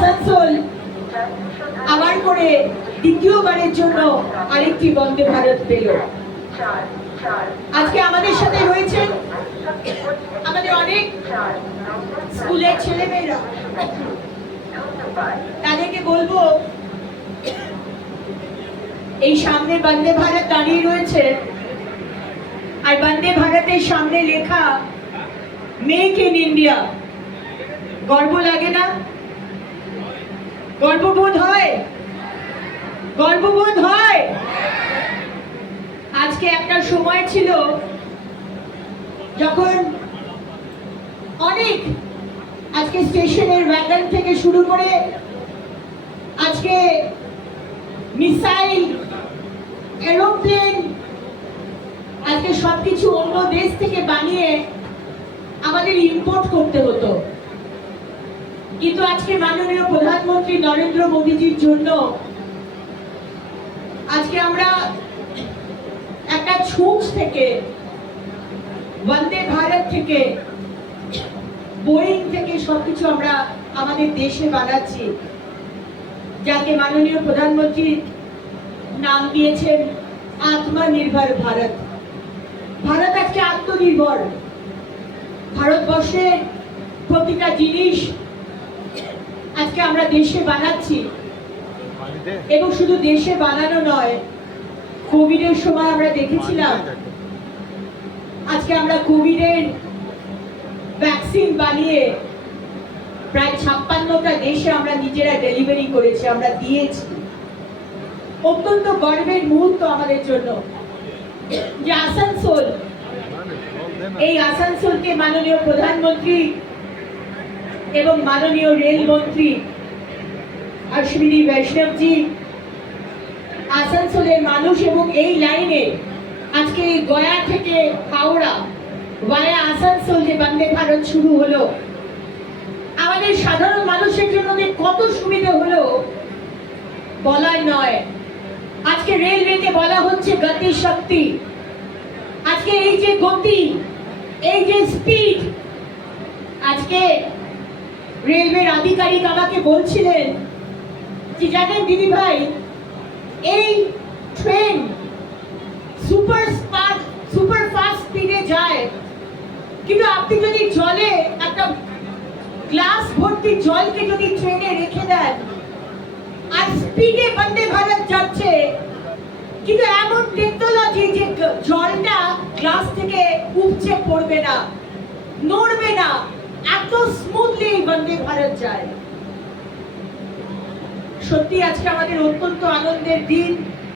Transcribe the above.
আসানসোল আবার করে দ্বিতীয়বারের জন্য আরেকটি বন্দে ভারত পেল। আজকে আমাদের সাথে রয়েছেন আমাদের অনেক স্কুলের ছেলেমেয়েরা। তাদেরকে বলবো, এই সামনে বন্দে ভারত দাঁড়িয়ে রয়েছে, আর বন্দে ভারতের সামনে লেখা মেক ইন ইন্ডিয়া। গর্ব লাগে না? গর্ববোধ হয়? গর্ববোধ হয়? আজকে একটা সময় ছিল যখন অনেক, আজকে স্টেশনের ওয়াগন থেকে শুরু করে আজকে মিসাইল, এরোপ্লেন, আজকে সবকিছু অন্য দেশ থেকে বানিয়ে আমাদের ইম্পোর্ট করতে হতো। কিন্তু আজকে মাননীয় প্রধানমন্ত্রী নরেন্দ্র মোদীজির জন্য আজকে আমরা একটা ছুঁচ থেকে, বন্দে ভারত থেকে, বোয়িং থেকে সবকিছু আমরা আমাদের দেশে বানাচ্ছি, যাকে মাননীয় প্রধানমন্ত্রী নাম দিয়েছেন আত্মনির্ভর ভারত। ভারত আজকে আত্মনির্ভর। ভারতবর্ষের প্রতিটা জিনিস আজকে আমরা দেশে বানাচ্ছি, এবং শুধু দেশে বানানো নয়, কোভিডের সময় আমরা দেখেছিলাম আজকে আমরা কোভিডের ভ্যাকসিন বানিয়ে প্রায় 56টা দেশে আমরা নিজেরা ডেলিভারি করেছি, আমরা দিয়েছি। অত্যন্ত গর্বের মুহূর্ত আমাদের জন্য যে আসানসোল, এই আসানসোলকে মাননীয় প্রধানমন্ত্রী এবং মাননীয় রেলমন্ত্রী অশ্বিনী বৈষ্ণবজি, আসানসোলের মানুষ এবং এই লাইনে আজকে গয়া থেকে হাওড়া ভায়া আসানসোল যে বন্দে ভারত শুরু হলো, আমাদের সাধারণ মানুষের জন্য যে কত সুবিধা হলো বলার নয়। আজকে রেলওয়েকে বলা হচ্ছে গতি শক্তি। আজকে এই যে গতি, এই যে স্পিড, আজকে রেলওয়ের আধিকারিক আমাকে বলছিলেন যে জানেন দিদি ভাই, এই ট্রেন সুপার ফাস্ট স্পিডে যায়, কিন্তু আপনি যদি জলে একটা গ্লাস ভর্তি জলকে যদি ট্রেনে রেখে দেন আর স্পিডে বন্দে ভারত যাচ্ছে, কিন্তু এমন টেকনোলজি যে জলটা গ্লাস থেকে উপচে পড়বে না, নড়বে না, এত স্মুথলি বন্দে ভারত যায়। সত্যি আজকে আমাদের অত্যন্ত আনন্দের দিন।